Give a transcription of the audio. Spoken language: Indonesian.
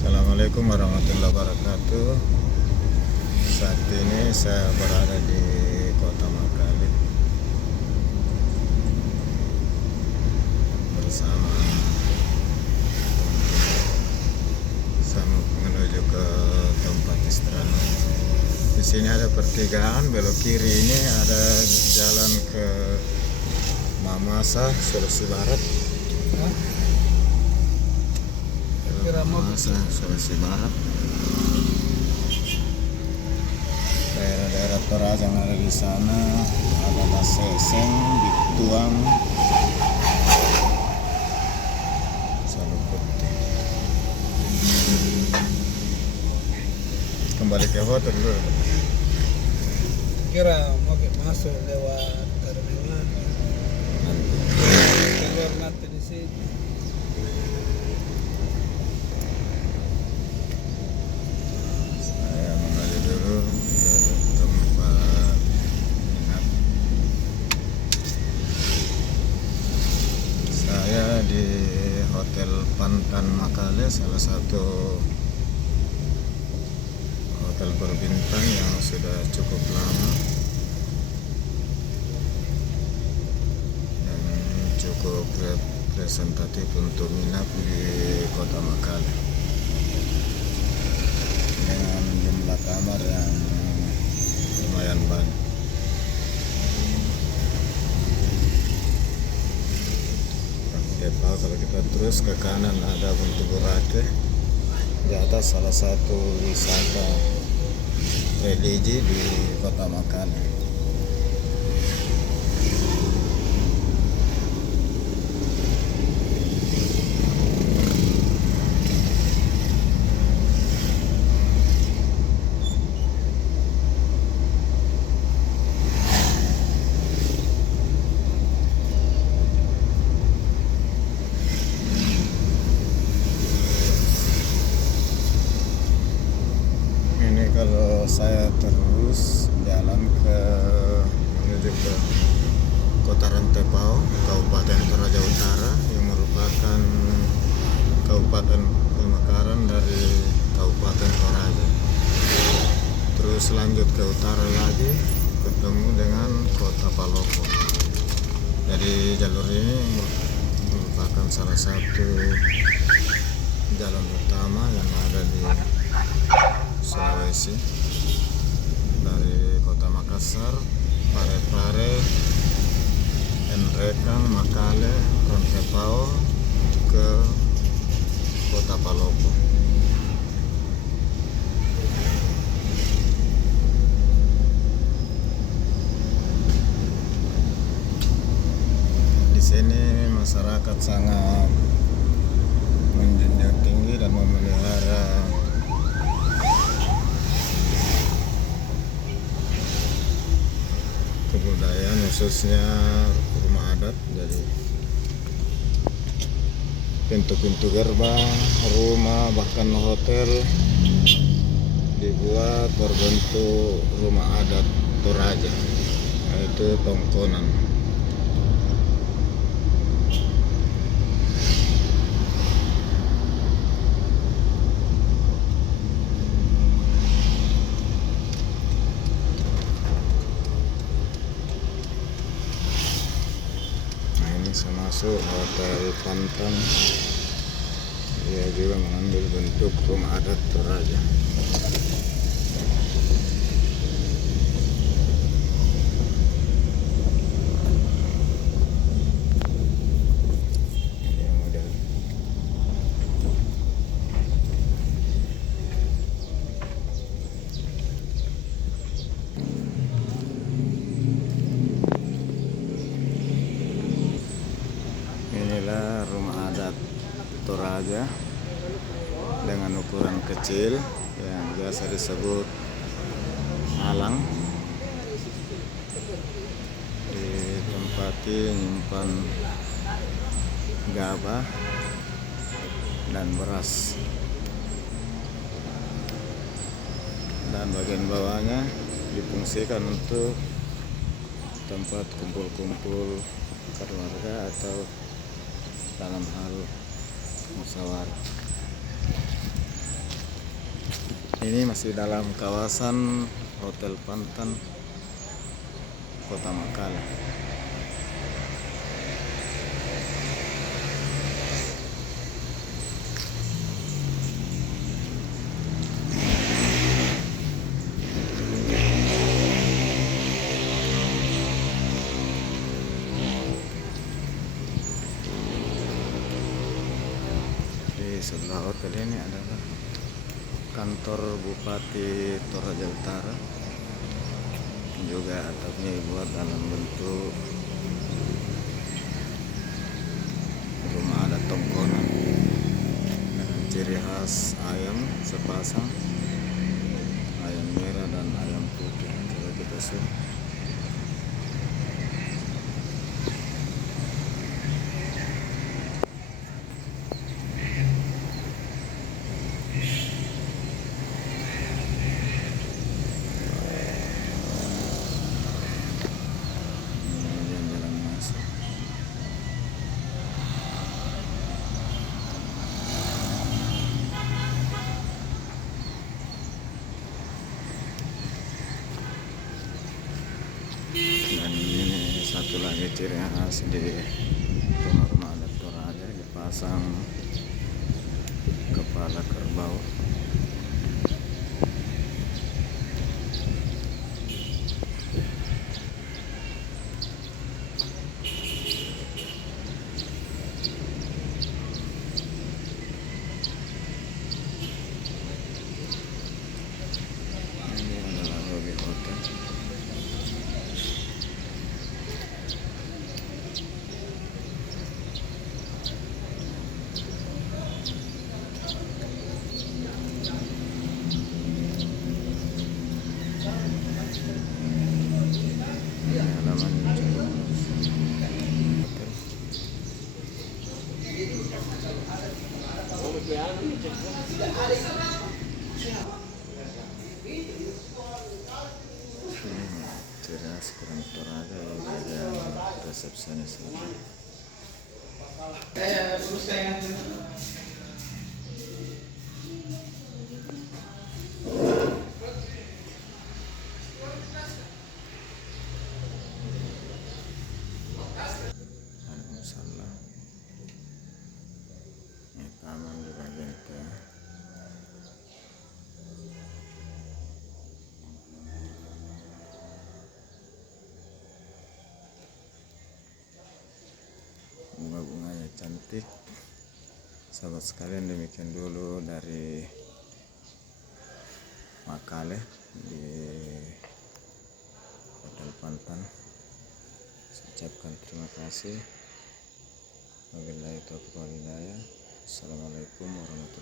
Assalamualaikum warahmatullahi wabarakatuh. Saat ini saya berada di Kota Makale bersama sama menuju ke tempat istirahat. Di sini ada pertigaan, belok kiri ini ada jalan ke Mamasa, Sulawesi Barat. Mamasa, Sulawesi Barat. Daerah-daerah Toraja yang ada di sana ada Baseseng, Bituang, Saluputih. Kembali ke hotel dulu. Kira mau masuk lewat terminal keluar nanti di sini. Saya kembali dulu ke tempat inap. Saya di Hotel Pantan Makale, salah satu hotel berbintang yang sudah cukup lama dan cukup representatif untuk menginap di Kota Makale dengan jumlah kamar yang lumayan banyak. Kalau kita terus ke kanan ada Buntu Burake, di atas salah satu wisata religi di Kota Makale. Ini kalau saya terus jalan menuju ke Kota Rantepao, Kabupaten Toraja Utara, yang merupakan Kabupaten Pemekaran dari Kabupaten Toraja. Terus lanjut ke utara lagi, ketemu dengan Kota Palopo. Jadi jalur ini merupakan salah satu jalan utama yang ada di Sulawesi, dari Kota Makassar, Parepare, Nrekang, Makale, Rantepao ke Kota Palopo. Di sini masyarakat sangat menjunjung tinggi dan memelihara kebudayaan, khususnya rumah adat. Jadi pintu-pintu gerbang rumah, bahkan hotel dibuat berbentuk rumah adat Toraja, yaitu tongkonan. Saya masuk Hotel Pantan, dia juga mengambil bentuk rumah adat Toraja. Ini yang model. Inilah rumah adat Toraja dengan ukuran kecil yang biasa disebut alang. Ditempati nyimpan gabah dan beras, dan bagian bawahnya difungsikan untuk tempat kumpul-kumpul keluarga atau dalam hal musyawarah. Ini masih dalam kawasan Hotel Pantan, Kota Makalle. Di sebelah hotel ini adalah kantor Bupati Toraja Utara. Juga atapnya dibuat dalam bentuk rumah adat Tongkonan dengan ciri khas ayam sepasang, ayam merah dan ayam putih. Coba kita zoom. Ini jalan masuk. Dan ini satu lagi ciri khas di rumah-rumah adat Toraja, dipasang kepala kerbau. Ini adalah lobi hotel. Ini halaman hotel. Ciri khas kurang Toraja juga resepsionis hotel. Waalaikumsalam. Ini taman di bagian tengah. Bunga-bunganya cantik. Sahabat sekalian, demikian dulu dari Makalle di Hotel Pantan. Saya ucapkan terima kasih. Wabillahi taufiq wal hidayah. Assalamualaikum warahmatullahi wabarakatuh.